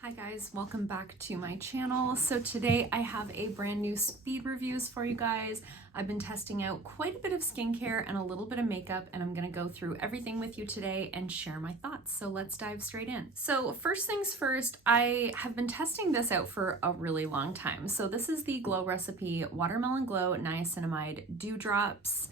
Hi guys, welcome back to my channel. So today I have a brand new speed reviews for you guys. I've been testing out quite a bit of skincare and a little bit of makeup, and I'm gonna go through everything with you today and share my thoughts. So let's dive straight in. So first things first, I have been testing this out for a really long time. So this is the Glow Recipe Watermelon Glow Niacinamide Dewdrops.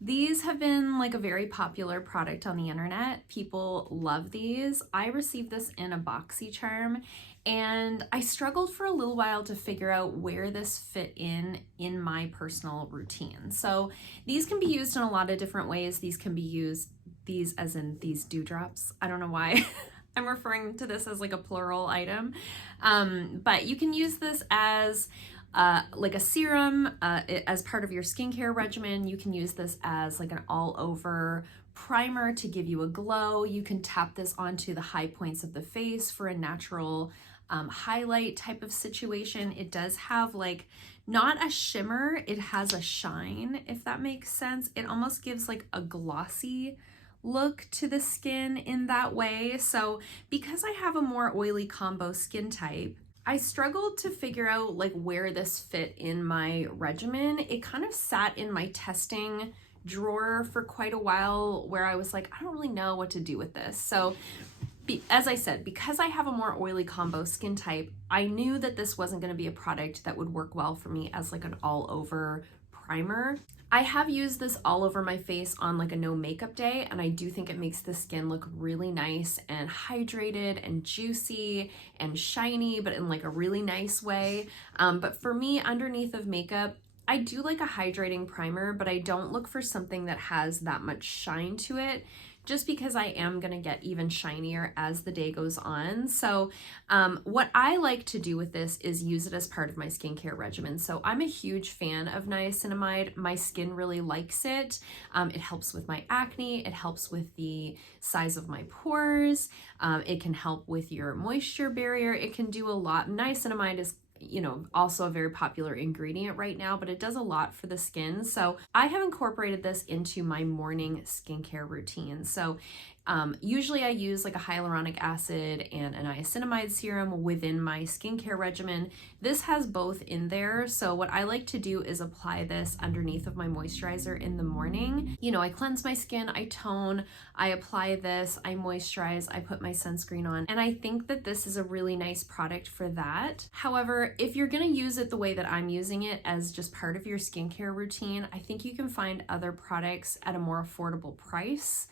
These have been like a very popular product on the internet. People love these. I received this in a BoxyCharm and I struggled for a little while to figure out where this fit in my personal routine. So these can be used in a lot of different ways. These can be used, these as in these dewdrops. I don't know why. I'm referring to this as like a plural item. But you can use this as like a serum as part of your skincare regimen. You can use this as like an all-over primer to give you a glow. You can tap this onto the high points of the face for a natural highlight type of situation. It does have like not a shimmer, it has a shine, if that makes sense. It almost gives like a glossy look to the skin in that way. So because I have a more oily combo skin type, I struggled to figure out like where this fit in my regimen. It kind of sat in my testing drawer for quite a while where I was like, I don't really know what to do with this. So as I said, because I have a more oily combo skin type, I knew that this wasn't going to be a product that would work well for me as like an all over primer. I have used this all over my face on like a no makeup day, and I do think it makes the skin look really nice and hydrated and juicy and shiny, but in like a really nice way. But for me, underneath of makeup, I do like a hydrating primer, but I don't look for something that has that much shine to it, just because I am gonna get even shinier as the day goes on. So what I like to do with this is use it as part of my skincare regimen. So I'm a huge fan of niacinamide. My skin really likes it. It helps with my acne. It helps with the size of my pores. It can help with your moisture barrier. It can do a lot. Niacinamide is also a very popular ingredient right now, but it does a lot for the skin. So I have incorporated this into my morning skincare routine. So usually I use like a hyaluronic acid and a niacinamide serum within my skincare regimen. This has both in there. So what I like to do is apply this underneath of my moisturizer in the morning. I cleanse my skin, I tone, I apply this, I moisturize, I put my sunscreen on, and I think that this is a really nice product for that. However, if you're gonna use it the way that I'm using it as just part of your skincare routine, I think you can find other products at a more affordable price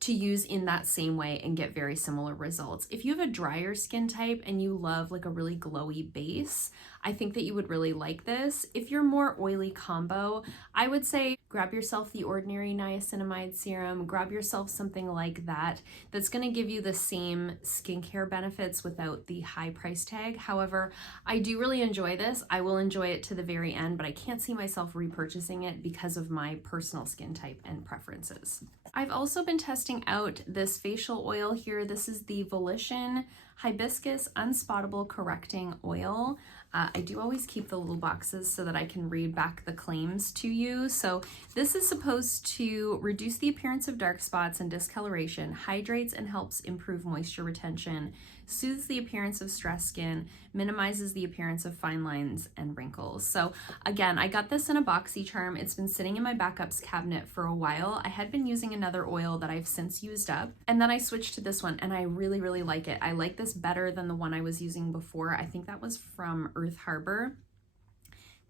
to use in that same way and get very similar results. If you have a drier skin type and you love like a really glowy base, I think that you would really like this. If you're more oily combo, I would say grab yourself the ordinary niacinamide serum, grab yourself something like that that's gonna give you the same skincare benefits without the high price tag. However, I do really enjoy this. I will enjoy it to the very end, but I can't see myself repurchasing it because of my personal skin type and preferences. I've also been testing out this facial oil here. This is the Volition Hibiscus Unspottable Correcting Oil. I do always keep the little boxes so that I can read back the claims to you. So this is supposed to reduce the appearance of dark spots and discoloration, hydrates and helps improve moisture retention, soothes the appearance of stressed skin, minimizes the appearance of fine lines and wrinkles. So again, I got this in a BoxyCharm. It's been sitting in my backups cabinet for a while. I had been using another oil that I've since used up, and then I switched to this one, and I really, really like it. I like this better than the one I was using before. I think that was from Earth Harbor.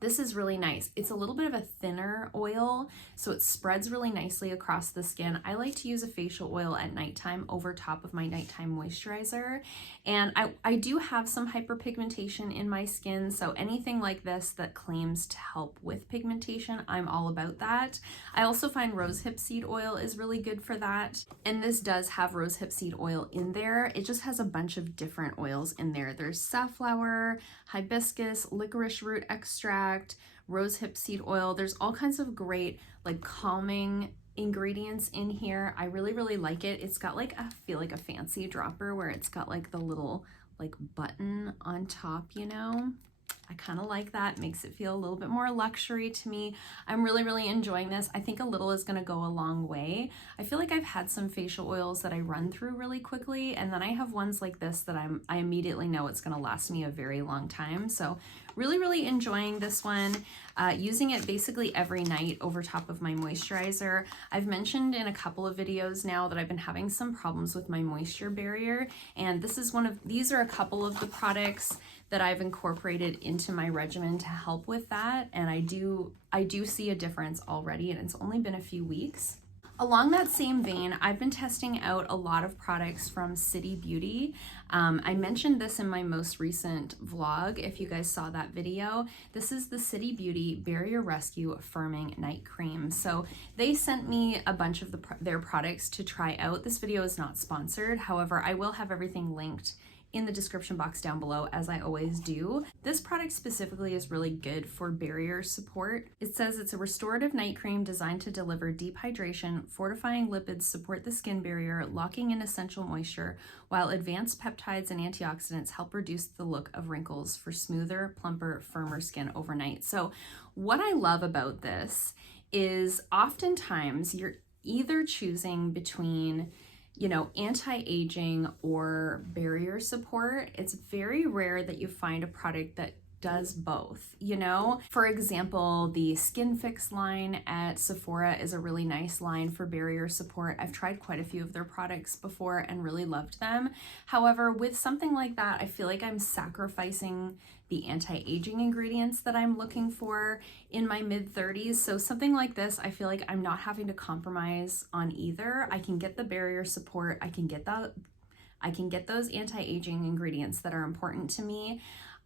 This is really nice. It's a little bit of a thinner oil, so it spreads really nicely across the skin. I like to use a facial oil at nighttime over top of my nighttime moisturizer. And I do have some hyperpigmentation in my skin, so anything like this that claims to help with pigmentation, I'm all about that. I also find rosehip seed oil is really good for that. And this does have rosehip seed oil in there. It just has a bunch of different oils in there. There's safflower, hibiscus, licorice root extract, rosehip seed oil. There's all kinds of great like calming ingredients in here. I really, really like it. It's got like, I feel like a fancy dropper where it's got like the little like button on top, I kind of like that. Makes it feel a little bit more luxury to me. I'm really enjoying this. I think a little is going to go a long way. I feel like I've had some facial oils that I run through really quickly, and then I have ones like this that I immediately know it's going to last me a very long time. So really enjoying this one. Using it basically every night over top of my moisturizer. I've mentioned in a couple of videos now that I've been having some problems with my moisture barrier, and these are a couple of the products that I've incorporated into my regimen to help with that, and I do see a difference already, and it's only been a few weeks. Along that same vein, I've been testing out a lot of products from City Beauty. I mentioned this in my most recent vlog, if you guys saw that video. This is the City Beauty Barrier Rescue Affirming Night Cream. So they sent me a bunch of their products to try out. This video is not sponsored. However, I will have everything linked in the description box down below, as I always do. This product specifically is really good for barrier support. It says it's a restorative night cream designed to deliver deep hydration, fortifying lipids support the skin barrier, locking in essential moisture, while advanced peptides and antioxidants help reduce the look of wrinkles for smoother, plumper, firmer skin overnight. So what I love about this is oftentimes you're either choosing between anti-aging or barrier support. It's very rare that you find a product that does both, For example, the Skin Fix line at Sephora is a really nice line for barrier support. I've tried quite a few of their products before and really loved them. However, with something like that, I feel like I'm sacrificing the anti-aging ingredients that I'm looking for in my mid-30s. So something like this, I feel like I'm not having to compromise on either. I can get the barrier support, I can get those anti-aging ingredients that are important to me.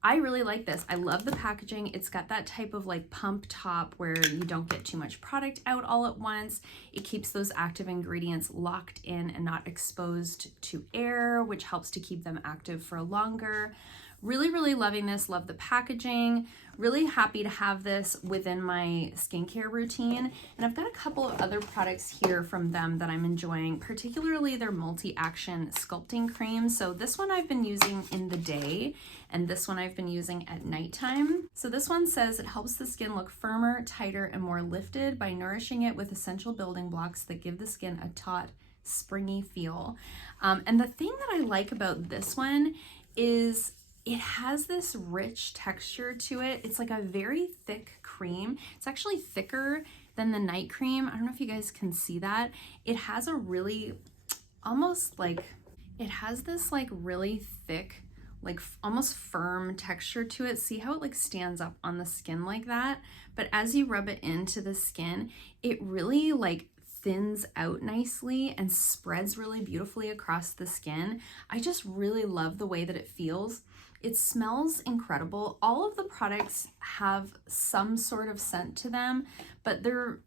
I really like this. I love the packaging. It's got that type of like pump top where you don't get too much product out all at once. It keeps those active ingredients locked in and not exposed to air, which helps to keep them active for longer. Really loving this. Love the packaging. Really happy to have this within my skincare routine. And I've got a couple of other products here from them that I'm enjoying, particularly their multi-action sculpting cream. So this one I've been using in the day, and this one I've been using at nighttime. So this one says it helps the skin look firmer, tighter, and more lifted by nourishing it with essential building blocks that give the skin a taut, springy feel. And the thing that I like about this one is it has this rich texture to it. It's like a very thick cream. It's actually thicker than the night cream. I don't know if you guys can see that. It has a really, it has this like really thick, like almost firm texture to it. See how it like stands up on the skin like that? But as you rub it into the skin, it really like thins out nicely and spreads really beautifully across the skin. I just really love the way that it feels. It smells incredible. All of the products have some sort of scent to them, but they're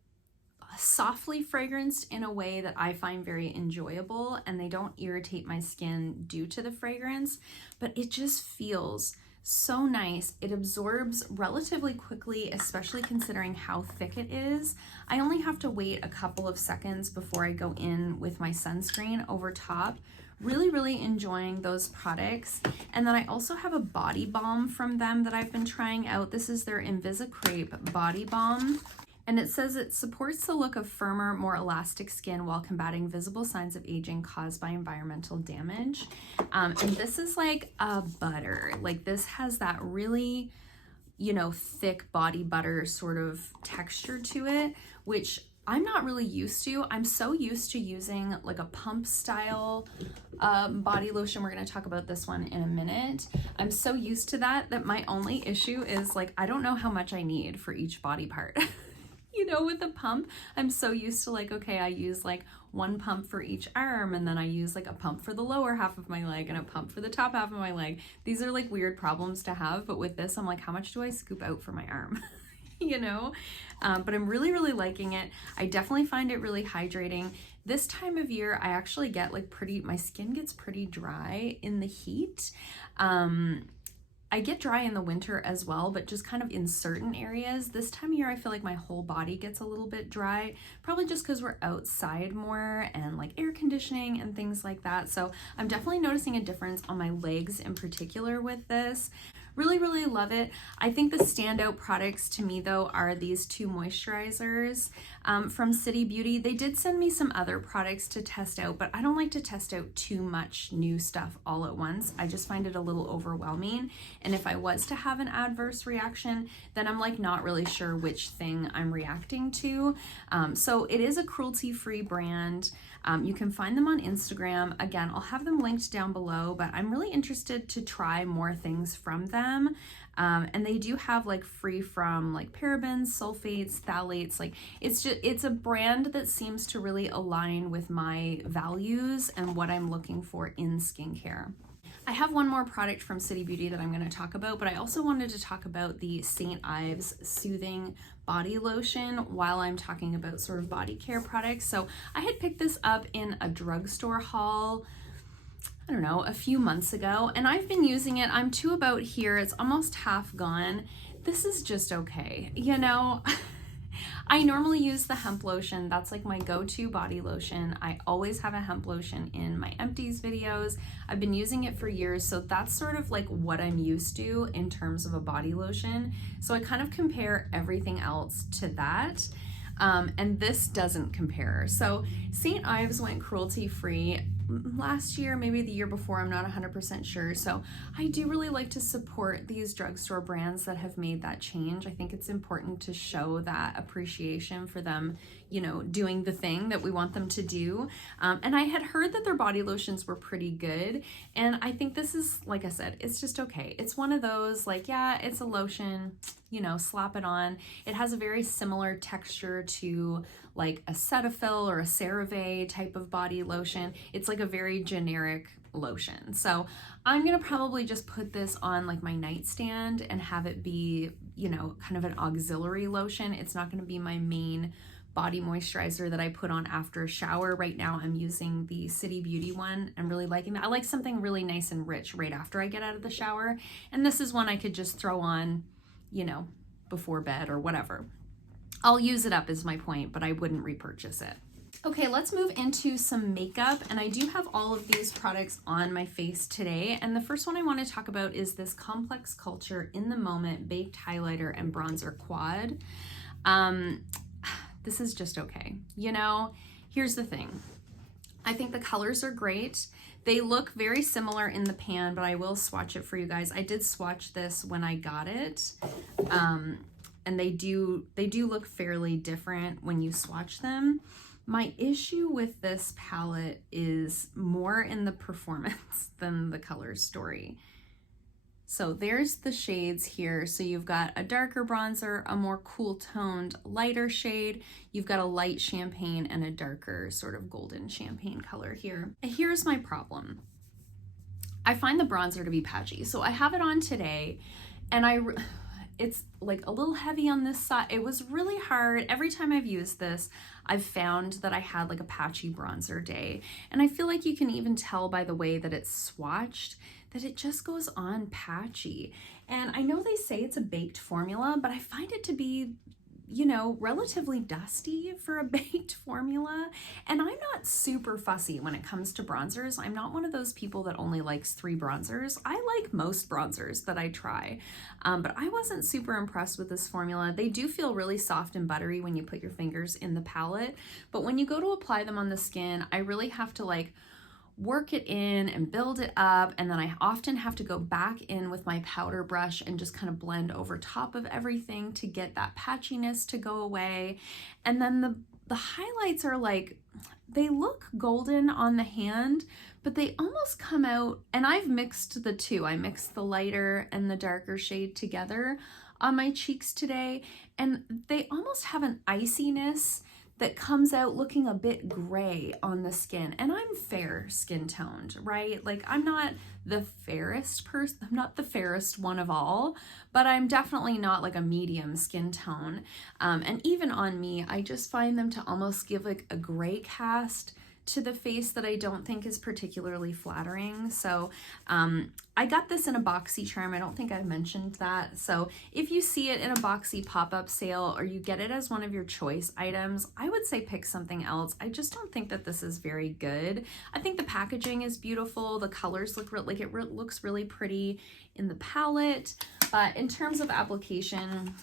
softly fragranced in a way that I find very enjoyable, and they don't irritate my skin due to the fragrance, but it just feels so nice. It absorbs relatively quickly, especially considering how thick it is. I only have to wait a couple of seconds before I go in with my sunscreen over top. Really enjoying those products. And then I also have a body balm from them that I've been trying out. This is their Invisicrepe body balm. And it says it supports the look of firmer, more elastic skin while combating visible signs of aging caused by environmental damage. And this is like a butter. Like this has that really, thick body butter sort of texture to it, which I'm not really used to. I'm so used to using like a pump style body lotion. We're going to talk about this one in a minute. I'm so used to that my only issue is like, I don't know how much I need for each body part. With a pump, I'm so used to like, okay, I use like one pump for each arm, and then I use like a pump for the lower half of my leg and a pump for the top half of my leg. These are like weird problems to have, but with this, I'm like, how much do I scoop out for my arm? But I'm really liking it. I definitely find it really hydrating. This time of year, I actually get like my skin gets pretty dry in the heat. I get dry in the winter as well, but just kind of in certain areas. This time of year, I feel like my whole body gets a little bit dry, probably just because we're outside more and like air conditioning and things like that. So I'm definitely noticing a difference on my legs in particular with this. Really, really love it. I think the standout products to me though are these two moisturizers from City Beauty. They did send me some other products to test out, but I don't like to test out too much new stuff all at once. I just find it a little overwhelming. And if I was to have an adverse reaction, then I'm like not really sure which thing I'm reacting to. So it is a cruelty-free brand. You can find them on Instagram. Again, I'll have them linked down below, but I'm really interested to try more things from them. And they do have like free from like parabens, sulfates, phthalates. Like it's a brand that seems to really align with my values and what I'm looking for in skincare. I have one more product from City Beauty that I'm going to talk about, but I also wanted to talk about the St. Ives Soothing Body Lotion while I'm talking about sort of body care products. So I had picked this up in a drugstore haul, I don't know, a few months ago, and I've been using it. I'm to about here. It's almost half gone. This is just okay. You know, I normally use the hemp lotion. That's like my go-to body lotion. I always have a hemp lotion in my empties videos. I've been using it for years, so that's sort of like what I'm used to in terms of a body lotion. So I kind of compare everything else to that. And this doesn't compare. So St. Ives went cruelty-free last year, maybe the year before, I'm not 100% sure. So I do really like to support these drugstore brands that have made that change. I think it's important to show that appreciation for them, you know, doing the thing that we want them to do. And I had heard that their body lotions were pretty good. And I think this is, like I said, it's just okay. It's one of those like, yeah, it's a lotion, you know, slap it on. It has a very similar texture to like a Cetaphil or a CeraVe type of body lotion. It's like a very generic lotion. So I'm gonna probably just put this on like my nightstand and have it be, you know, kind of an auxiliary lotion. It's not gonna be my main body moisturizer that I put on after a shower. Right now I'm using the City Beauty one. I'm really liking that. I like something really nice and rich right after I get out of the shower. And this is one I could just throw on, you know, before bed or whatever. I'll use it up is my point, but I wouldn't repurchase it. Okay, let's move into some makeup, and I do have all of these products on my face today, and the first one I want to talk about is this Complex Culture In The Moment Baked Highlighter and Bronzer Quad. This is just okay. You know, here's the thing. I think the colors are great. They look very similar in the pan, but I will swatch it for you guys. I did swatch this when I got it. And they do look fairly different when you swatch them. My issue with this palette is more in the performance than the color story. So there's the shades here. So you've got a darker bronzer, a more cool toned lighter shade. You've got a light champagne and a darker sort of golden champagne color here. Here's my problem. I find the bronzer to be patchy. So I have it on today and it's like a little heavy on this side. It was really hard. Every time I've used this, I've found that I had like a patchy bronzer day. And I feel like you can even tell by the way that it's swatched that it just goes on patchy. And I know they say it's a baked formula, but I find it to be, you know, relatively dusty for a baked formula. And I'm not super fussy when it comes to bronzers. I'm not one of those people that only likes 3 bronzers. I like most bronzers that I try, but I wasn't super impressed with this formula. They do feel really soft and buttery when you put your fingers in the palette, but when you go to apply them on the skin, I really have to like work it in and build it up, and then I often have to go back in with my powder brush and just kind of blend over top of everything to get that patchiness to go away. And then the highlights are like, they look golden on the hand, but they almost come out, and I've mixed the two. I mixed the lighter and the darker shade together on my cheeks today, and they almost have an iciness that comes out looking a bit gray on the skin. And I'm fair skin toned, right? Like I'm not the fairest person, I'm not the fairest one of all, but I'm definitely not like a medium skin tone. And even on me, I just find them to almost give like a gray cast to the face that I don't think is particularly flattering. So I got this in a boxy charm. I don't think I mentioned that. So if you see it in a boxy pop-up sale or you get it as one of your choice items, I would say pick something else. I just don't think that this is very good. I think the packaging is beautiful. The colors look like it looks really pretty in the palette, but in terms of application,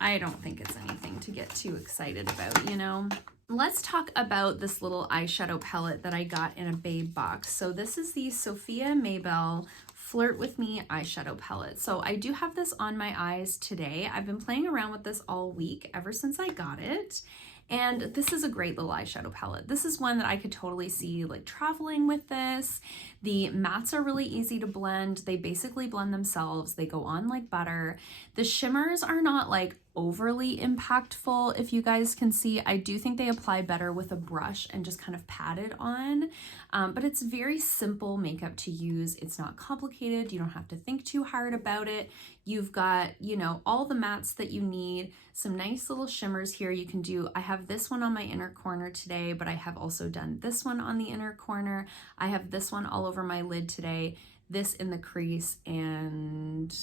I don't think it's anything to get too excited about, you know? Let's talk about this little eyeshadow palette that I got in a babe box. So this is the Sophia Mabelle Flirt With Me eyeshadow palette. So I do have this on my eyes today. I've been playing around with this all week ever since I got it. And this is a great little eyeshadow palette. This is one that I could totally see like traveling with this. The mattes are really easy to blend. They basically blend themselves. They go on like butter. The shimmers are not like overly impactful. If you guys can see, I do think they apply better with a brush and just kind of pat it on. But it's very simple makeup to use. It's not complicated. You don't have to think too hard about it. You've got, you know, all the mattes that you need, some nice little shimmers here you can do. I have this one on my inner corner today, but I have also done this one on the inner corner. I have this one all over my lid today, this in the crease, and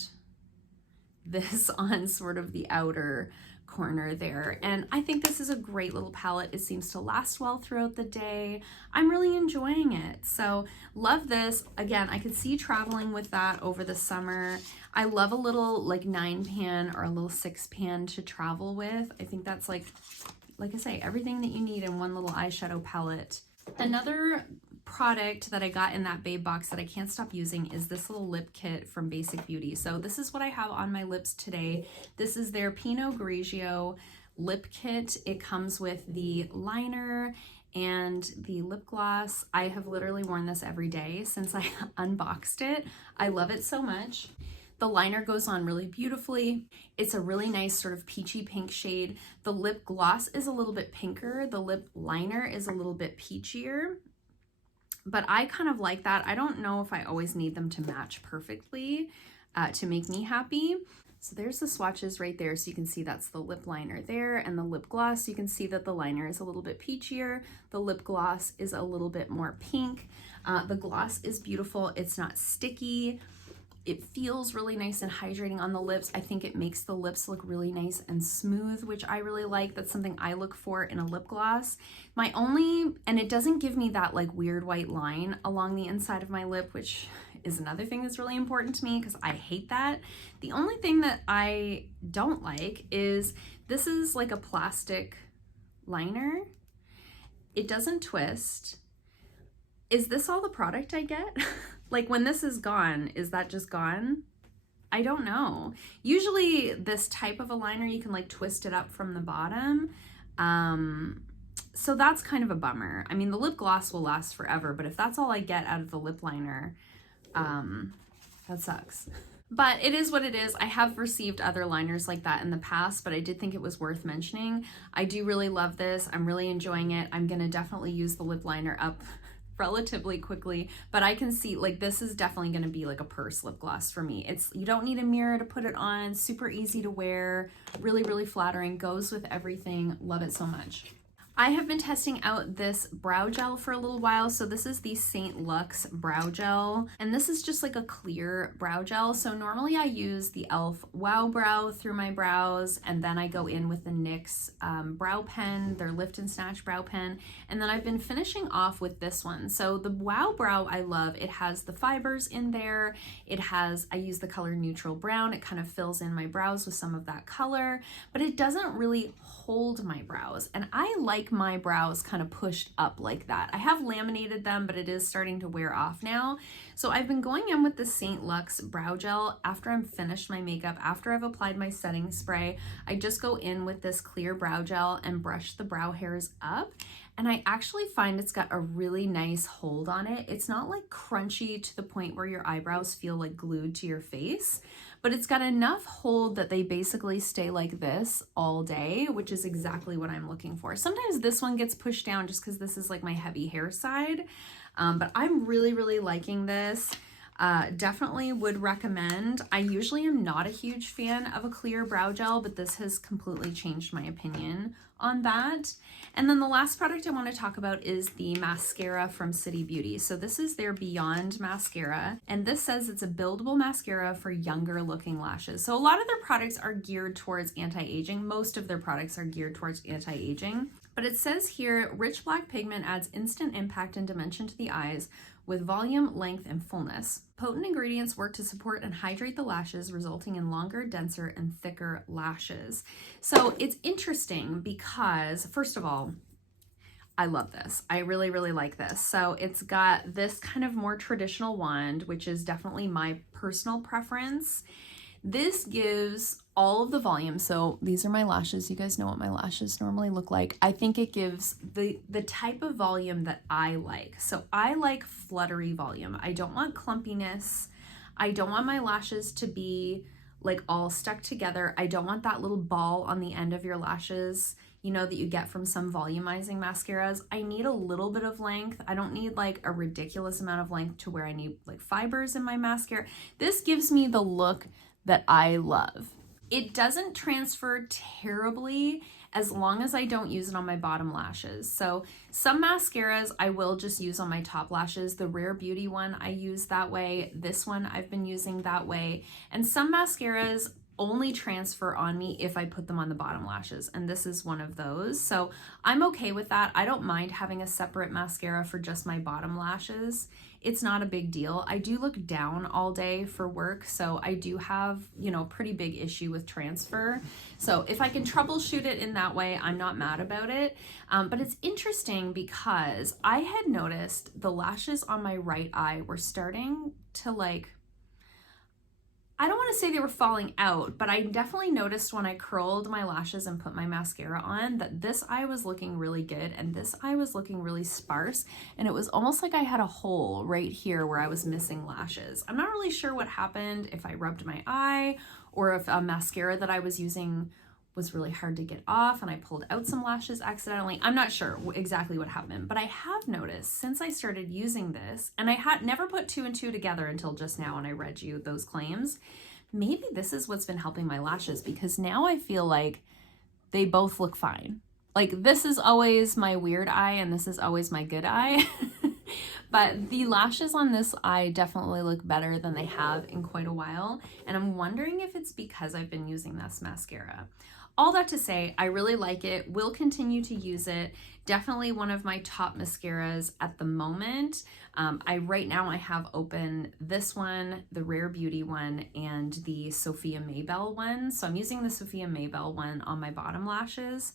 this on sort of the outer corner there. And I think this is a great little palette. It seems to last well throughout the day. I'm really enjoying it. So love this. Again, I could see traveling with that over the summer. I love a little like 9-pan or a little 6-pan to travel with. I think that's like I say, everything that you need in one little eyeshadow palette. Another product that I got in that babe box that I can't stop using is this little lip kit from Basic Beauty. So this is what I have on my lips today. This is their Pinot Grigio lip kit. It comes with the liner and the lip gloss. I have literally worn this every day since I unboxed it. I love it so much. The liner goes on really beautifully. It's a really nice sort of peachy pink shade. The lip gloss is a little bit pinker. The lip liner is a little bit peachier, but I kind of like that. I don't know if I always need them to match perfectly to make me happy. So there's the swatches right there. So you can see that's the lip liner there, and the lip gloss. You can see that the liner is a little bit peachier. The lip gloss is a little bit more pink. The gloss is beautiful. It's not sticky. It feels really nice and hydrating on the lips. I think it makes the lips look really nice and smooth, which I really like. That's something I look for in a lip gloss. And it doesn't give me that like weird white line along the inside of my lip, which is another thing that's really important to me because I hate that. The only thing that I don't like is this is like a plastic liner. It doesn't twist. Is this all the product I get? Like when this is gone, is that just gone? I don't know. Usually this type of a liner, you can like twist it up from the bottom. So that's kind of a bummer. I mean, the lip gloss will last forever, but if that's all I get out of the lip liner, that sucks. But it is what it is. I have received other liners like that in the past, but I did think it was worth mentioning. I do really love this. I'm really enjoying it. I'm gonna definitely use the lip liner up relatively quickly, but I can see like this is definitely going to be like a purse lip gloss for me. You don't need a mirror to put it on, super easy to wear, really, really flattering, goes with everything. Love it so much. I have been testing out this brow gel for a little while. So this is the St. Luxe brow gel, and this is just like a clear brow gel. So normally I use the e.l.f. Wow Brow through my brows, and then I go in with the NYX brow pen, their Lift and Snatch brow pen, and then I've been finishing off with this one. So the Wow Brow I love. It has the fibers in there. I use the color Neutral Brown. It kind of fills in my brows with some of that color, but it doesn't really hold my brows, and I like my brows kind of pushed up like that. I have laminated them, but it is starting to wear off now. So I've been going in with the St. Luxe brow gel after I'm finished my makeup, after I've applied my setting spray. I just go in with this clear brow gel and brush the brow hairs up. And I actually find it's got a really nice hold on it. It's not like crunchy to the point where your eyebrows feel like glued to your face, but it's got enough hold that they basically stay like this all day, which is exactly what I'm looking for. Sometimes this one gets pushed down just because this is like my heavy hair side, but I'm really, really liking this. Definitely would recommend. I usually am not a huge fan of a clear brow gel, but this has completely changed my opinion on that. And then the last product I want to talk about is the mascara from City Beauty. So this is their Beyond Mascara, and this says it's a buildable mascara for younger looking lashes. So a lot of their products are geared towards anti-aging. Most of their products are geared towards anti-aging. But it says here, rich black pigment adds instant impact and dimension to the eyes with volume, length, and fullness. Potent ingredients work to support and hydrate the lashes, resulting in longer, denser, and thicker lashes. So it's interesting because, first of all, I love this. I really, really like this. So it's got this kind of more traditional wand, which is definitely my personal preference. This gives all of the volume. So these are my lashes. You guys know what my lashes normally look like. I think it gives the type of volume that I like. So I like fluttery volume. I don't want clumpiness. I don't want my lashes to be like all stuck together. I don't want that little ball on the end of your lashes, you know, that you get from some volumizing mascaras. I need a little bit of length. I don't need like a ridiculous amount of length to where I need like fibers in my mascara. This gives me the look that I love. It doesn't transfer terribly as long as I don't use it on my bottom lashes. So some mascaras I will just use on my top lashes. The Rare Beauty one I use that way. This one I've been using that way. And some mascaras only transfer on me if I put them on the bottom lashes, and this is one of those. So I'm okay with that. I don't mind having a separate mascara for just my bottom lashes. It's not a big deal. I do look down all day for work, so I do have, you know, pretty big issue with transfer. So if I can troubleshoot it in that way, I'm not mad about it. But it's interesting because I had noticed the lashes on my right eye were starting to like, I don't want to say they were falling out, but I definitely noticed when I curled my lashes and put my mascara on that this eye was looking really good and this eye was looking really sparse, and it was almost like I had a hole right here where I was missing lashes. I'm not really sure what happened, if I rubbed my eye or if a mascara that I was using was really hard to get off and I pulled out some lashes accidentally. I'm not sure exactly what happened, but I have noticed since I started using this, and I had never put two and two together until just now when I read you those claims, maybe this is what's been helping my lashes, because now I feel like they both look fine. Like this is always my weird eye and this is always my good eye. But the lashes on this eye definitely look better than they have in quite a while. And I'm wondering if it's because I've been using this mascara. All that to say, I really like it, will continue to use it. Definitely one of my top mascaras at the moment. Right now I have open this one, the Rare Beauty one, and the Sophia Mabelle one. So I'm using the Sophia Mabelle one on my bottom lashes.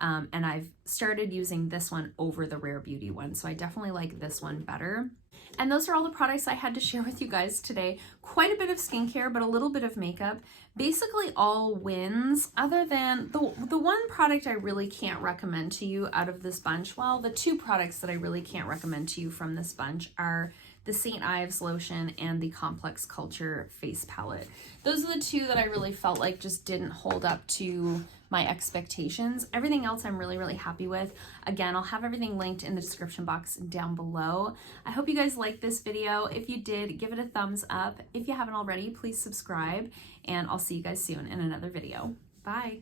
And I've started using this one over the Rare Beauty one. So I definitely like this one better. And those are all the products I had to share with you guys today. Quite a bit of skincare, but a little bit of makeup. Basically all wins, other than the one product I really can't recommend to you out of this bunch. Well, the two products that I really can't recommend to you from this bunch are the St. Ives lotion and the Complex Culture face palette. Those are the two that I really felt like just didn't hold up to my expectations. Everything else I'm really, really happy with. Again, I'll have everything linked in the description box down below. I hope you guys liked this video. If you did, give it a thumbs up. If you haven't already, please subscribe, and I'll see you guys soon in another video. Bye.